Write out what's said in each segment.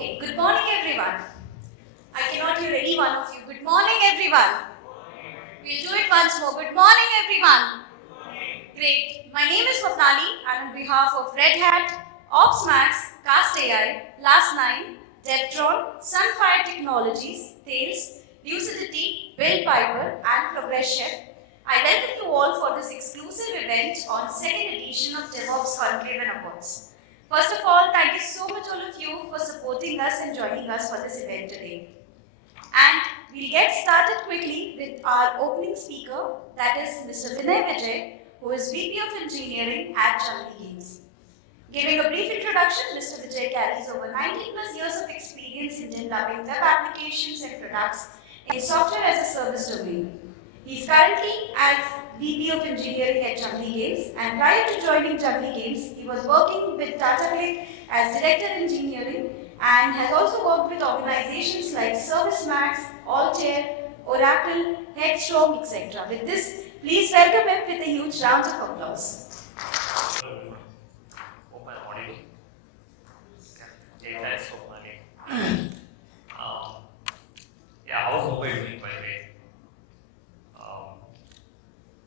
Okay, good morning everyone. I cannot hear any one of you. Good morning everyone. We'll do it once more. Good morning everyone. Great. My name is Swapnali and on behalf of Redhat, OpsMx, 𝐾𝐈𝐠𝐲, Last9, Devtron, Sunfire Technologies, Thales, Lucidity, Buildpiper and ProgressChef, I welcome you all for this exclusive event on second edition of DevOps Conclave and Awards. First of all, thank you so much all of you for supporting us and joining us for this event today. And we'll get started quickly with our opening speaker, that is Mr. Vinay Vijay, who is VP of Engineering at 𝗘𝗱𝗶𝗁𝗃𝐽. Giving a brief introduction, Mr. Vijay carries over 19 plus years of experience in developing web applications and products in software as a service domain. He is currently as VP of Engineering at 𝗘𝗱𝗶𝗁𝗃𝐽, and prior to joining 𝗘𝗱𝗶𝗁𝗃𝐽, he was working with Tata Click as Director Engineering and has also worked with organizations like 𝗧𝗵𝗲, Altair, Oracle, 𝐏𝐸𝐠𝐢𝐭𝐚𝐥, etc. With this, please welcome him with a huge round of applause. Hello everyone. Hope I'm audible. Hey, thanks for planning. How's Mumbai doing, by the way?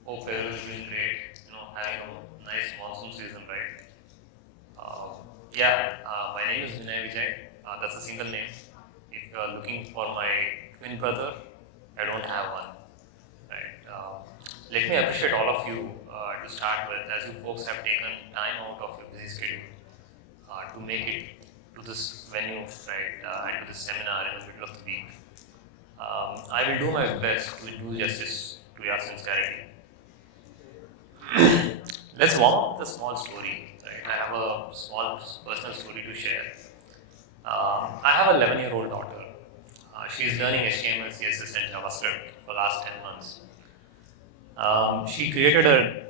Hope everyone's doing great. Having a nice monsoon season, right? My name is Vinay Vijay. That's a single name. If you are looking for my twin brother, I don't have one. Right? Let me appreciate all of you to start with, as you folks have taken time out of your busy schedule to make it to this venue, right, and to this seminar in the middle of the week. I will do my best to do justice to your sincerity. Let's warm up with a small story. Right? I have a small personal story to share. I have an 11-year-old daughter. She is learning HTML, CSS, and JavaScript for the last 10 months. She created a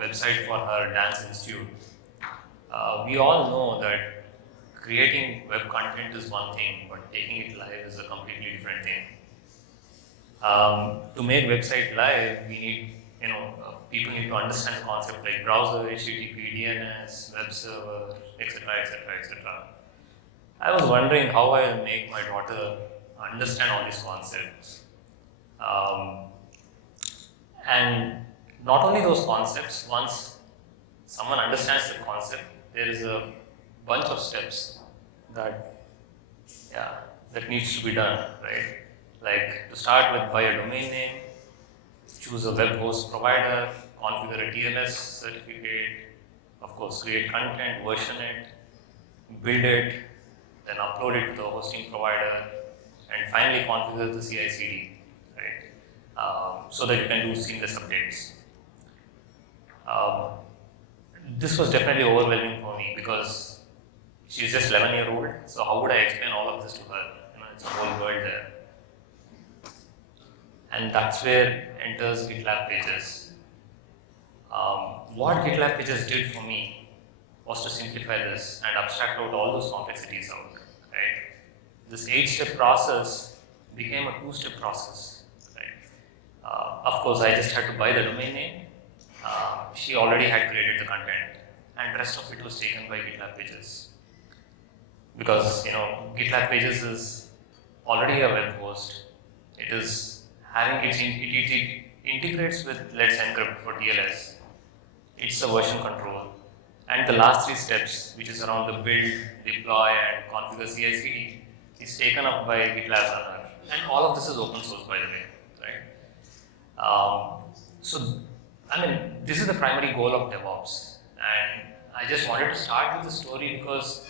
website for her dance institute. We all know that creating web content is one thing, but taking it live is a completely different thing. To make website live, we need people need to understand concepts like browser, HTTP, DNS, web server, etc., etc., etc. I was wondering how I will make my daughter understand all these concepts. And not only those concepts, once someone understands the concept, there is a bunch of steps that needs to be done, right? Like to start with, buy a domain name, choose a web host provider, configure a TLS certificate, of course create content, version it, build it, then upload it to the hosting provider, and finally configure the CI/CD, right? So that you can do seamless updates. This was definitely overwhelming for me because she's just 11-year-old, so how would I explain all of this to her? It's a whole world there. And that's where enters GitLab Pages. What GitLab Pages did for me was to simplify this and abstract out all those complexities out. Right? This 8-step process became a 2-step process. Right? Of course, I just had to buy the domain name. She already had created the content, and the rest of it was taken by GitLab Pages. Because GitLab Pages is already a web host. It is having it integrates with Let's Encrypt for TLS. It's a version control. And the last 3 steps, which is around the build, deploy, and configure CI/CD, is taken up by GitLab Runner. And all of this is open source, by the way, right? This is the primary goal of DevOps. And I just wanted to start with the story because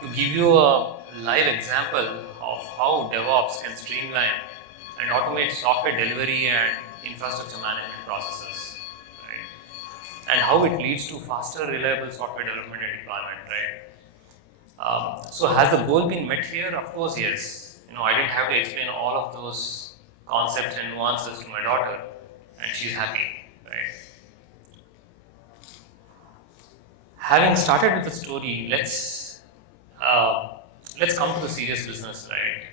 to give you a live example of how DevOps can streamline and automate software delivery and infrastructure management processes, right? And how it leads to faster, reliable software development and deployment, right? So has the goal been met here? Of course, yes. I didn't have to explain all of those concepts and nuances to my daughter, and she's happy, right? Having started with the story, let's come to the serious business, right?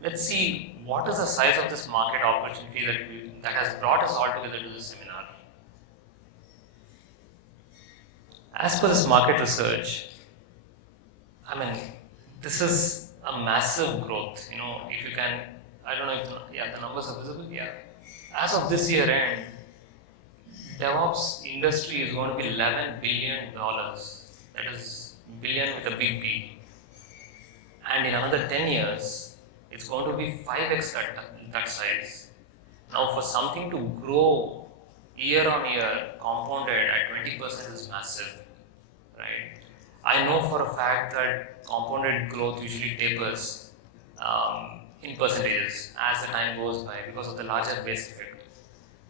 Let's see what is the size of this market opportunity that has brought us all together to this seminar. As per this market research, this is a massive growth. If you can, I don't know if the numbers are visible. Yeah, as of this year end, DevOps industry is going to be $11 billion. That is billion with a big B. And in another 10 years, it's going to be 5x that size. Now, for something to grow year on year, compounded at 20% is massive, right? I know for a fact that compounded growth usually tapers in percentages as the time goes by because of the larger base effect.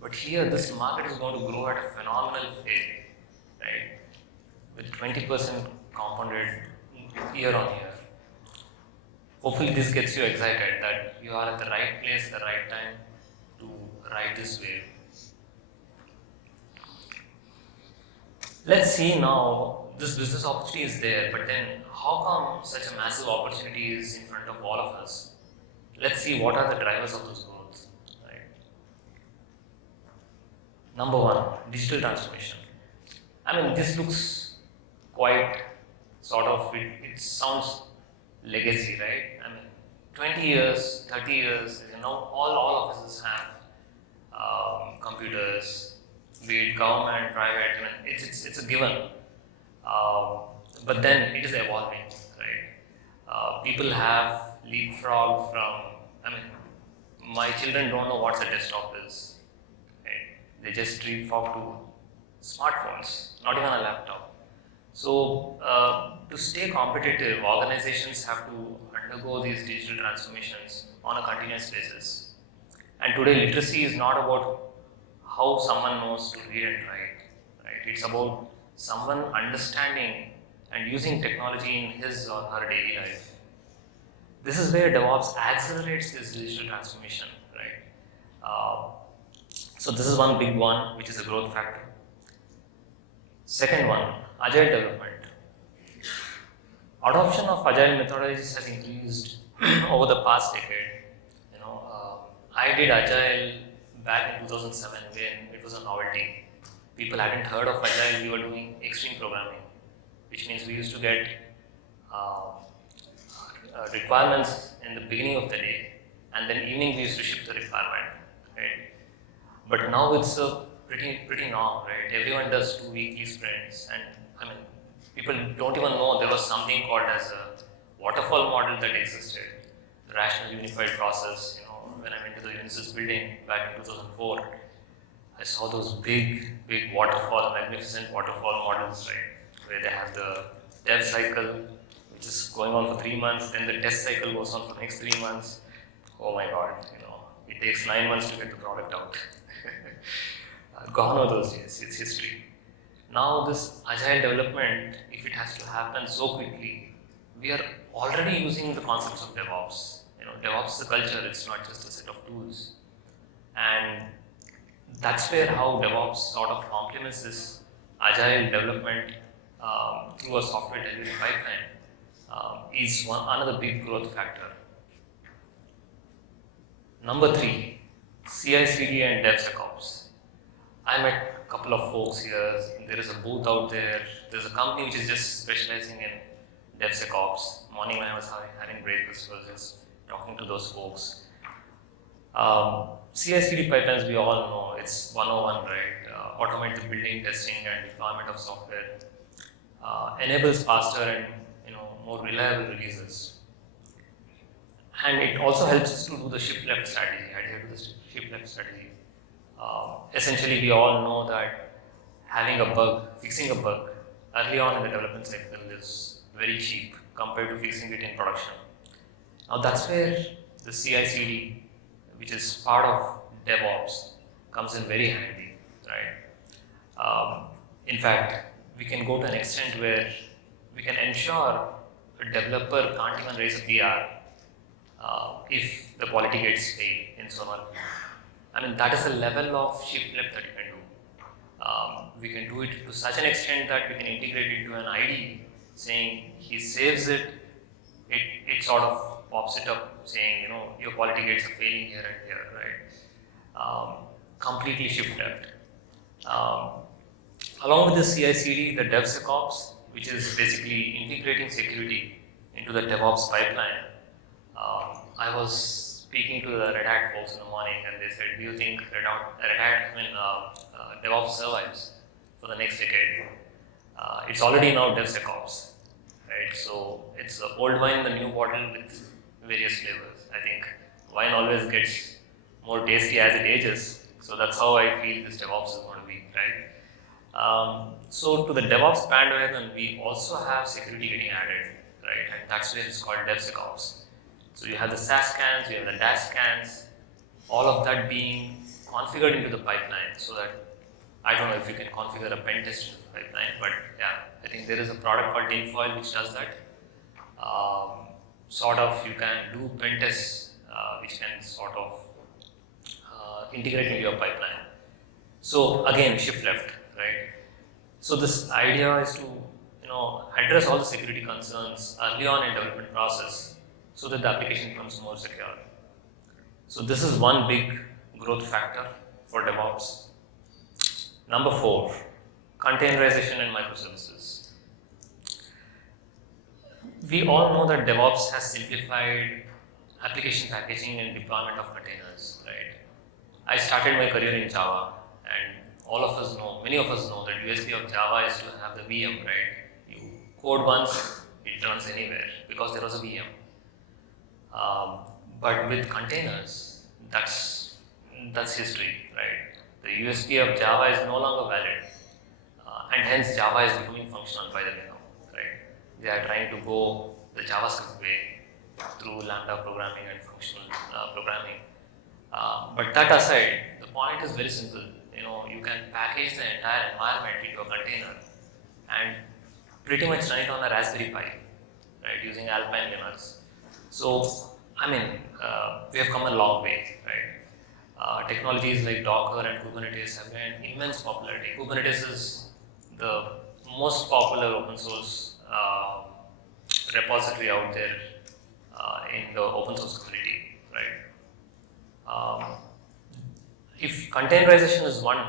But here, this market is going to grow at a phenomenal rate, right? With 20% compounded year on year. Hopefully, this gets you excited that you are at the right place at the right time to ride this wave. Let's see now, this business opportunity is there, but then how come such a massive opportunity is in front of all of us? Let's see what are the drivers of this growth. Right? Number one, digital transformation. I mean, this looks quite sort of, it sounds legacy, right? I mean, 20 years, 30 years, all of us have computers, be it government, private, I mean, it's a given. But then it is evolving, right? People have leapfrogged from, my children don't know what a desktop is, right? They just leapfrog to smartphones, not even a laptop. So, to stay competitive, organizations have to undergo these digital transformations on a continuous basis. And today, literacy is not about how someone knows to read and write, right? It's about someone understanding and using technology in his or her daily life. This is where DevOps accelerates this digital transformation, right? So this is one big one, which is a growth factor. Second one, agile development. Adoption of agile methodologies has increased over the past decade. I did agile back in 2007 when it was a novelty. People hadn't heard of agile. We were doing extreme programming, which means we used to get requirements in the beginning of the day, and then evening we used to ship the requirement, right? But now it's a pretty norm, right? Everyone does 2 weekly sprints, and people don't even know there was something called as a waterfall model that existed, the rational unified process. When I went to the Unisys building back in 2004, I saw those big waterfall, magnificent waterfall models, right? Where they have the dev cycle, which is going on for 3 months, then the test cycle goes on for the next 3 months. Oh my God, it takes 9 months to get the product out. Gone are those days, it's history. Now this agile development, if it has to happen so quickly, we are already using the concepts of DevOps. DevOps is a culture, it's not just a set of tools. And that's where how DevOps sort of complements this agile development through a software delivery pipeline is another big growth factor. Number 3, CI/CD and DevSecOps. I met a couple of folks here. There is a booth out there. There's a company which is just specializing in DevSecOps. Morning when I was having breakfast, was just talking to those folks. CI/CD pipelines, we all know, it's 101, right? Automate the building, testing, and deployment of software. Enables faster and more reliable releases. And it also helps us to do the shift left strategy, adhere to the shift left strategy. Essentially, we all know that having a bug, fixing a bug early on in the development cycle is very cheap compared to fixing it in production. Now that's where the CI/CD, which is part of DevOps, comes in very handy, right? In fact, we can go to an extent where we can ensure a developer can't even raise a PR if the quality gets failed in sonar. That is the level of shift left that you can do. We can do it to such an extent that we can integrate it to an ID saying he saves it, it sort of pops it up saying, your quality gates are failing here and here, right? Completely shift left. Along with the CI/CD, the DevSecOps, which is basically integrating security into the DevOps pipeline, I was speaking to the Redhat folks in the morning, and they said, "Do you think DevOps survives for the next decade?" It's already now DevSecOps, right? So it's the old wine in the new bottle with various flavors. I think wine always gets more tasty as it ages. So that's how I feel this DevOps is going to be, right? So to the DevOps bandwagon, we also have security getting added, right? And that's where it's called DevSecOps. So you have the SaaS scans, you have the dash scans, all of that being configured into the pipeline so that, I don't know if you can configure a pen test into the pipeline, but yeah, I think there is a product called tinfoil which does that. Sort of you can do pen tests which can sort of integrate into your pipeline. So again, shift left, right? So this idea is to address all the security concerns early on in development process so that the application becomes more secure. So this is one big growth factor for DevOps. Number 4, containerization and microservices. We all know that DevOps has simplified application packaging and deployment of containers, right? I started my career in Java, and many of us know that USP of Java is to have the VM, right? You code once, it runs anywhere because there was a VM. But with containers, that's history, right? The USP of Java is no longer valid, and hence Java is becoming functional by the way now, right? They are trying to go the JavaScript way through Lambda programming and functional programming. But that aside, the point is very simple. You can package the entire environment into a container and pretty much run it on a Raspberry Pi, right, using Alpine Linux. So, we have come a long way, right? Technologies like Docker and Kubernetes have gained immense popularity. Kubernetes is the most popular open source repository out there in the open source community, right? If containerization is one,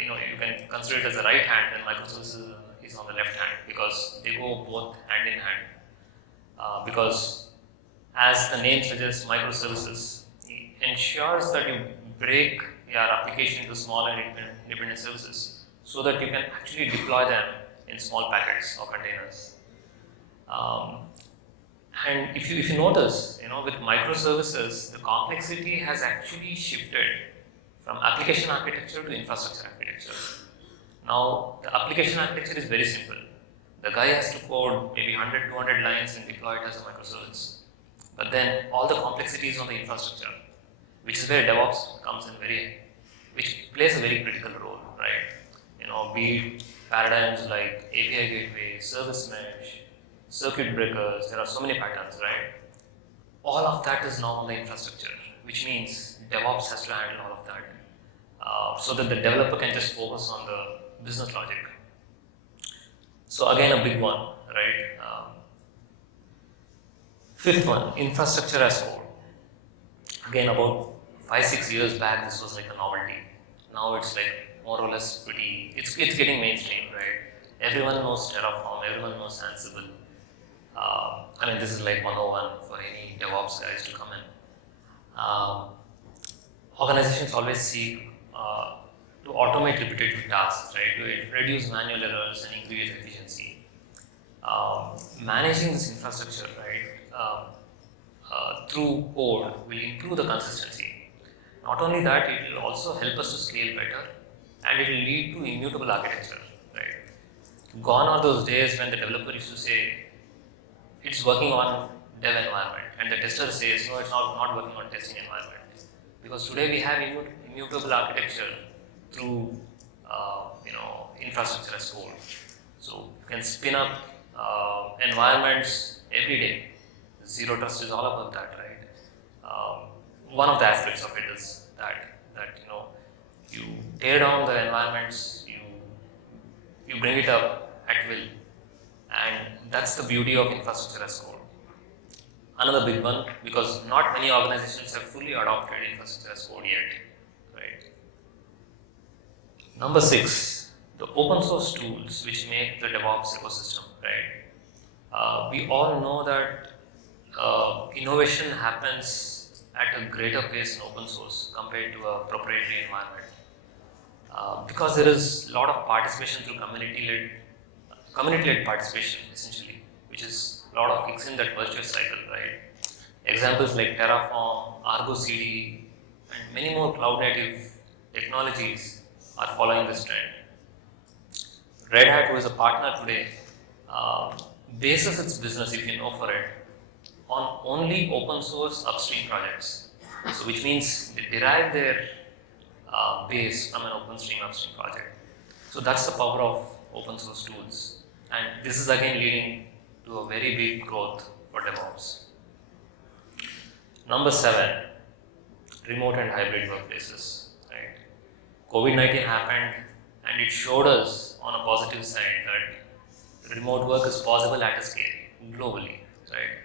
you can consider it as the right hand, then microservices is on the left hand because they go both hand in hand. Because as the name suggests, microservices ensures that you break your application into small and independent services so that you can actually deploy them in small packets or containers. And if you notice, with microservices, the complexity has actually shifted from application architecture to infrastructure architecture. Now, the application architecture is very simple. The guy has to code maybe 100, 200 lines and deploy it as a microservice. But then all the complexity is on the infrastructure, which is where DevOps comes in which plays a very critical role, right? Be it paradigms like API gateway, service mesh, circuit breakers, there are so many patterns, right? All of that is now on the infrastructure, which means DevOps has to handle all of that so that the developer can just focus on the business logic. So again, a big one, right? Fifth one, infrastructure as code. Again, about 5-6 years back, this was like a novelty. Now it's like more or less it's getting mainstream, right? Everyone knows Terraform, everyone knows Ansible. This is like 101 for any DevOps guys to come in. Organizations always seek to automate repetitive tasks, right? To reduce manual errors and increase efficiency. Managing this infrastructure, right, through code will improve the consistency. Not only that, it will also help us to scale better, and it will lead to immutable architecture, right? Gone are those days when the developer used to say, it's working on dev environment, and the tester says, no, it's not working on testing environment. Because today we have immutable architecture through infrastructure as code. So you can spin up environments every day. Zero trust is all about that, right? One of the aspects of it is that you tear down the environments, you bring it up at will, and that's the beauty of infrastructure as code. Another big one, because not many organizations have fully adopted infrastructure as code yet, right? Number 6, the open source tools which make the DevOps ecosystem, right? we all know that innovation happens at a greater pace in open source compared to a proprietary environment. Because there is a lot of participation through community-led participation, essentially, which is a lot of kicks in that virtuous cycle, right? Examples like Terraform, Argo CD, and many more cloud-native technologies are following this trend. Red Hat, who is a partner today, bases its business, if you know for it, on only open source upstream projects. So, which means they derive their base from an upstream project. So that's the power of open source tools, and this is again leading to a very big growth for DevOps. Number 7, remote and hybrid workplaces. Right? COVID-19 happened, and it showed us on a positive side that remote work is possible at a scale globally. Right?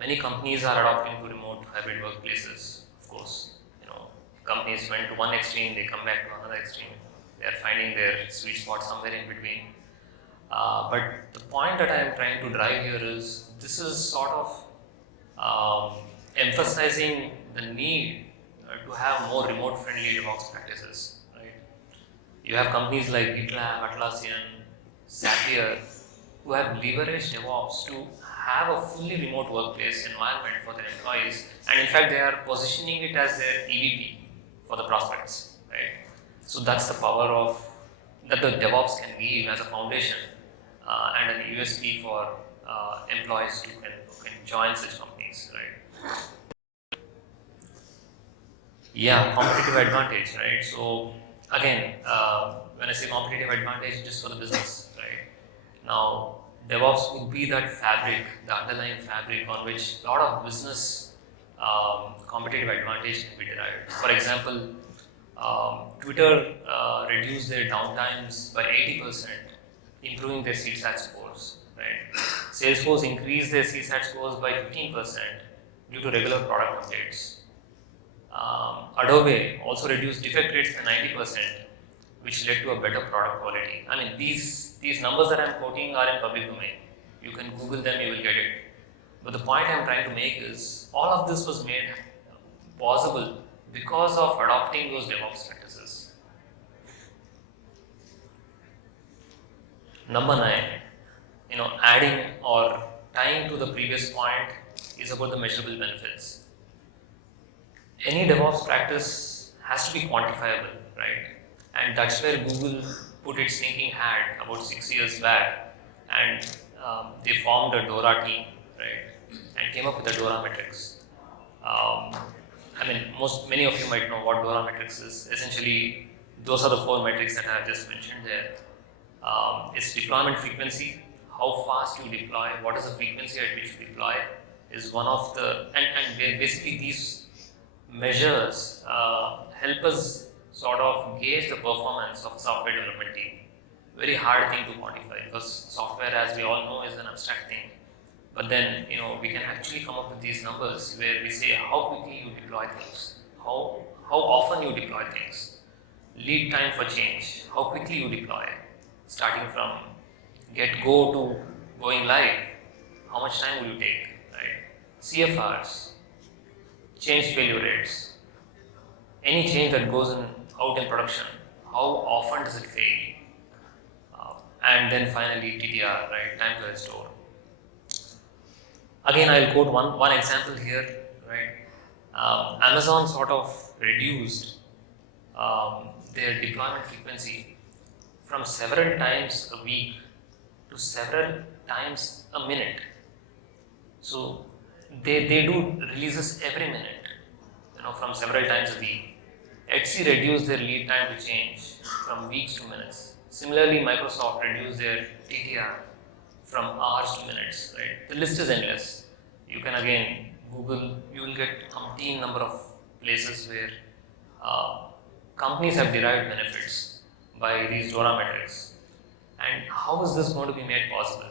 Many companies are adopting to remote hybrid workplaces. Of course, companies went to one extreme, they come back to another extreme. They are finding their sweet spot somewhere in between. But the point that I am trying to drive here is this is sort of emphasizing the need to have more remote-friendly DevOps practices. Right? You have companies like GitLab, Atlassian, Zapier, who have leveraged DevOps to have a fully remote workplace environment for their employees, and in fact, they are positioning it as their EVP for the prospects, right? So that's the power that the DevOps can give as a foundation and an USP for employees who can join such companies, right? Yeah, competitive advantage, right? So again, when I say competitive advantage, just for the business, right? Now, DevOps would be that fabric, the underlying fabric on which a lot of business competitive advantage can be derived. For example, Twitter reduced their downtimes by 80%, improving their CSAT scores. Right? Salesforce increased their CSAT scores by 15% due to regular product updates. Adobe also reduced defect rates by 90%, which led to a better product quality. I mean, these numbers that I'm quoting are in public domain. You can Google them, you will get it. But the point I'm trying to make is all of this was made possible because of adopting those DevOps practices. Number 9, adding or tying to the previous point is about the measurable benefits. Any DevOps practice has to be quantifiable, right? And that's where Google put its thinking hat about 6 years back, and they formed a DORA team, right? And came up with the DORA metrics. Many of you might know what DORA metrics is. Essentially, those are the 4 metrics that I have just mentioned there. It's deployment frequency, how fast you deploy, what is the frequency at which you deploy, is one of the, and basically these measures help us sort of gauge the performance of software development team. Very hard thing to quantify because software, as we all know, is an abstract thing. But then, we can actually come up with these numbers where we say how quickly you deploy things, how often you deploy things, lead time for change, how quickly you deploy, starting from get go to going live, how much time will you take, right? CFRs, change failure rates, any change that goes out in production, how often does it fail? And then finally TTR, right, time to restore. Again, I'll quote one example here, right? Amazon sort of reduced their deployment frequency from several times a week to several times a minute. So they do releases every minute, from several times a week. Etsy reduced their lead time to change from weeks to minutes. Similarly, Microsoft reduced their TTR from hours to minutes, right? The list is endless. You can again Google, you will get umpteen number of places where companies have derived benefits by these DORA metrics. And how is this going to be made possible?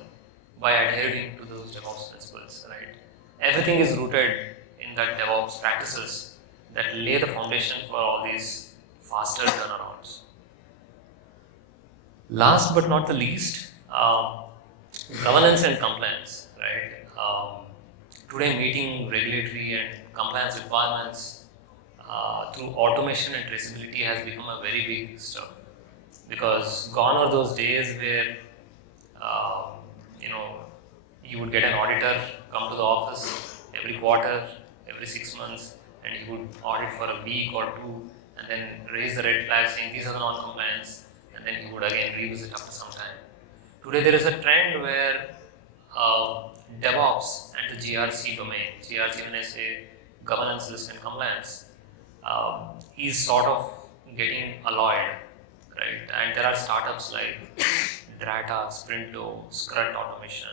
By adhering to those DevOps principles, right? Everything is rooted in that DevOps practices that lay the foundation for all these faster turnarounds. Last but not the least, governance and compliance, right? Today, meeting regulatory and compliance requirements through automation and traceability has become a very big step, because gone are those days where you would get an auditor come to the office every quarter, every 6 months, and he would audit for a week or two, and then raise the red flag saying these are the non-compliance, and then he would again revisit after some time. Today there is a trend where DevOps and the GRC domain, GRC when I say governance, risk and compliance, is sort of getting alloyed, right? And there are startups like Redhat, Sprinto, Scrut Automation,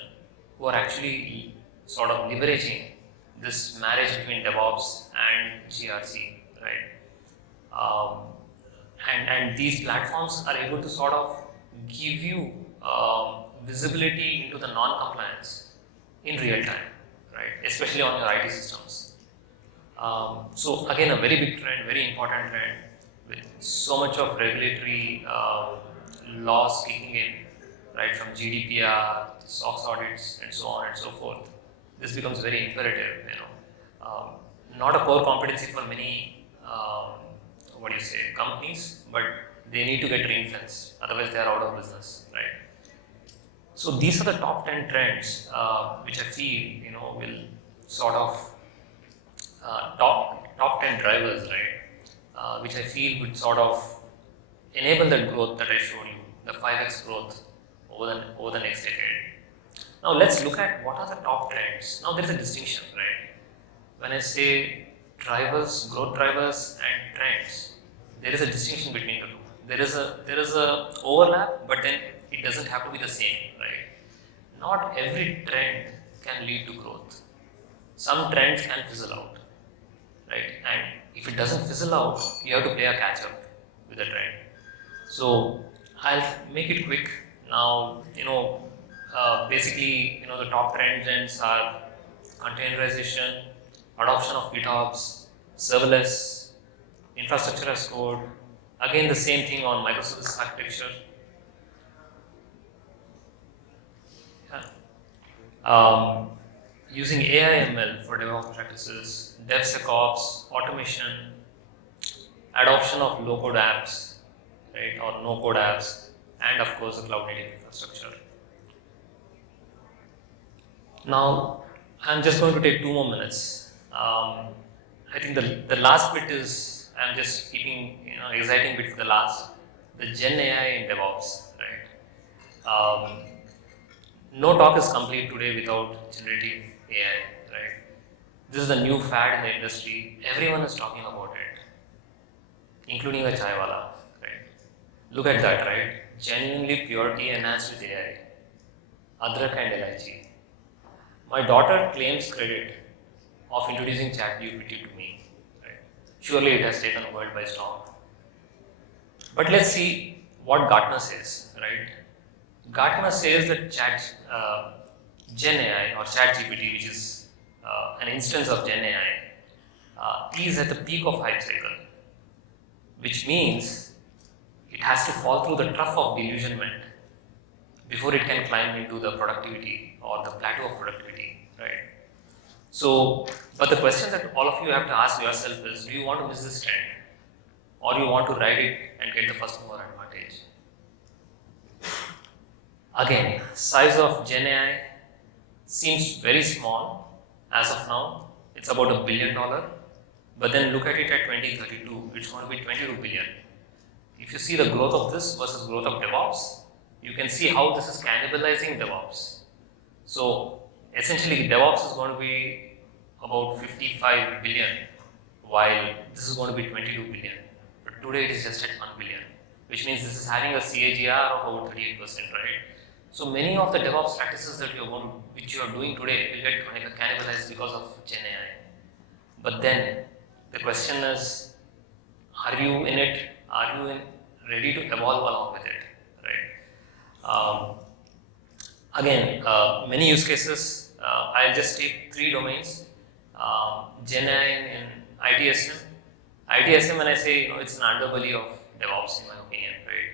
who are actually sort of leveraging this marriage between DevOps and GRC, right? And these platforms are able to sort of give you visibility into the non-compliance in real time, right? Especially on your IT systems. So again, a very big trend, very important trend, with so much of regulatory laws kicking in, right? From GDPR, SOX audits, and so on and so forth. This becomes very imperative, not a core competency for many companies, but they need to get ring-fenced, otherwise they are out of business, right? So these are the top 10 trends which I feel will sort of top 10 drivers, right? Which I feel would sort of enable that growth that I showed you, the 5x growth over the next decade. Now let's look at what are the top trends. Now there is a distinction, right? When I say drivers, growth drivers and trends, there is a distinction between the two. There is a overlap, but then it doesn't have to be the same, right? Not every trend can lead to growth. Some trends can fizzle out, right? And if it doesn't fizzle out, you have to play a catch up with the trend. So I'll make it quick. Now, basically, the top trends are containerization, adoption of GitOps, serverless, infrastructure as code. Again, the same thing on microservices architecture. Using AI/ML for DevOps practices, DevSecOps, automation, adoption of low-code apps, right, or no-code apps, and of course the cloud-native infrastructure. Now, I'm just going to take 2 more minutes. I think the last bit is, I'm just keeping exciting bit for the last, the Gen AI in DevOps, right? No talk is complete today without generative AI, right? This is the new fad in the industry. Everyone is talking about it, including a chaiwala, right? Look at that, right? Genuinely pure tea enhanced with AI, adrak and elaichi. My daughter claims credit of introducing ChatGPT to me, right? Surely it has taken the world by storm. But let's see what Gartner says, right? Gartner says that Gen AI or ChatGPT, which is an instance of Gen AI, is at the peak of hype cycle, which means it has to fall through the trough of delusionment before it can climb into the productivity or the plateau of productivity, right? So, but the question that all of you have to ask yourself is, do you want to miss this trend, or do you want to ride it and get the first mover advantage? Again, size of Gen AI seems very small as of now. It's about $1 billion, but then look at it at 2032, it's going to be 22 billion. If you see the growth of this versus growth of DevOps, you can see how this is cannibalizing DevOps. So essentially, DevOps is going to be about 55 billion, while this is going to be 22 billion. But today it is just at 1 billion, which means this is having a CAGR of over 38%, right? So many of the DevOps practices that which you are doing today will get cannibalized because of Gen AI. But then the question is, are you in it? Are you ready to evolve along with it, right? Again, many use cases. I'll just take 3 domains. Gen AI in ITSM. ITSM, when I say, it's an underbelly of DevOps in my opinion, right?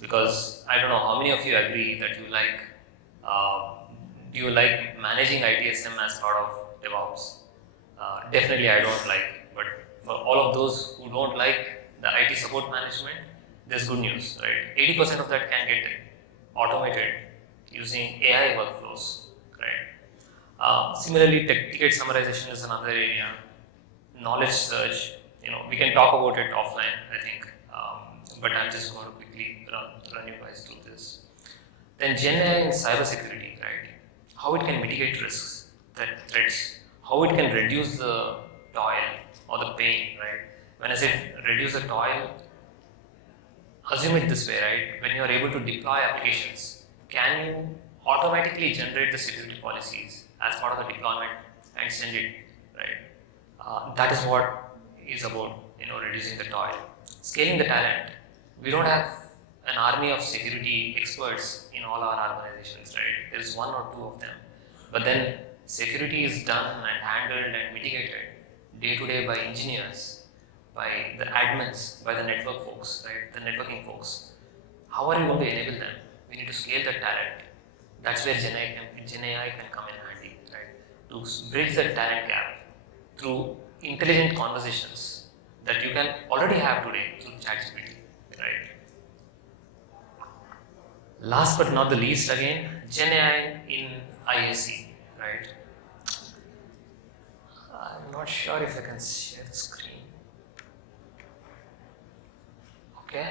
Because I don't know how many of you agree that you like Do you like managing ITSM as part of DevOps? Definitely I don't like, but for all of those who don't like the IT support management, there's good news, right? 80% of that can get automated using AI workflows, right? Similarly, ticket summarization is another area. Knowledge search, we can talk about it offline, I think, but I'm just going to quickly run you guys through this. Then Gen AI in cybersecurity, right? How it can mitigate risks, threats, how it can reduce the toil or the pain, right? When I say reduce the toil, assume it this way, right? When you are able to deploy applications, can you automatically generate the security policies as part of the deployment and send it, right? That is what is about, reducing the toil. Scaling the talent. We don't have an army of security experts in all our organizations, right? There is one or two of them. But then security is done and handled and mitigated day to day by engineers, by the admins, by the network folks, right? The networking folks. How are you going to enable them? We need to scale the talent. That's where Gen AI can come in handy, right? To bridge the talent gap through intelligent conversations that you can already have today through ChatGPT, right? Last but not the least, again, Gen AI in IAC, right? I'm not sure if I can share the screen. Okay.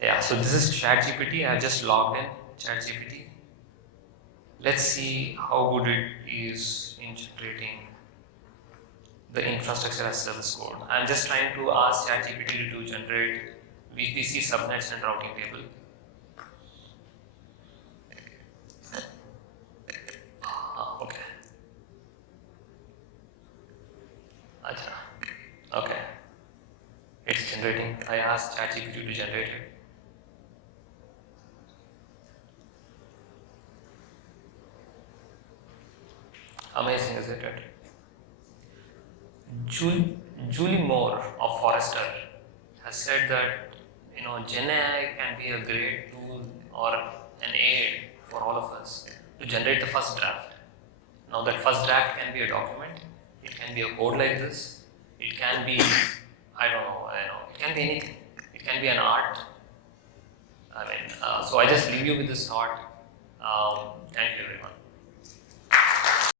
Yeah, so this is ChatGPT. I've just logged in ChatGPT. Let's see how good it is in generating the infrastructure as service code. I'm just trying to ask ChatGPT to generate VPC subnets and routing table. Okay. Okay. It's generating. I asked ChatGPT to generate it. Amazing, is it? Julie Moore of Forrester has said that Gen AI can be a great tool or an aid for all of us to generate the first draft. Now that first draft can be a document, it can be a code like this, it can be, I don't know, it can be anything. It can be an art. So I just leave you with this thought. Thank you everyone.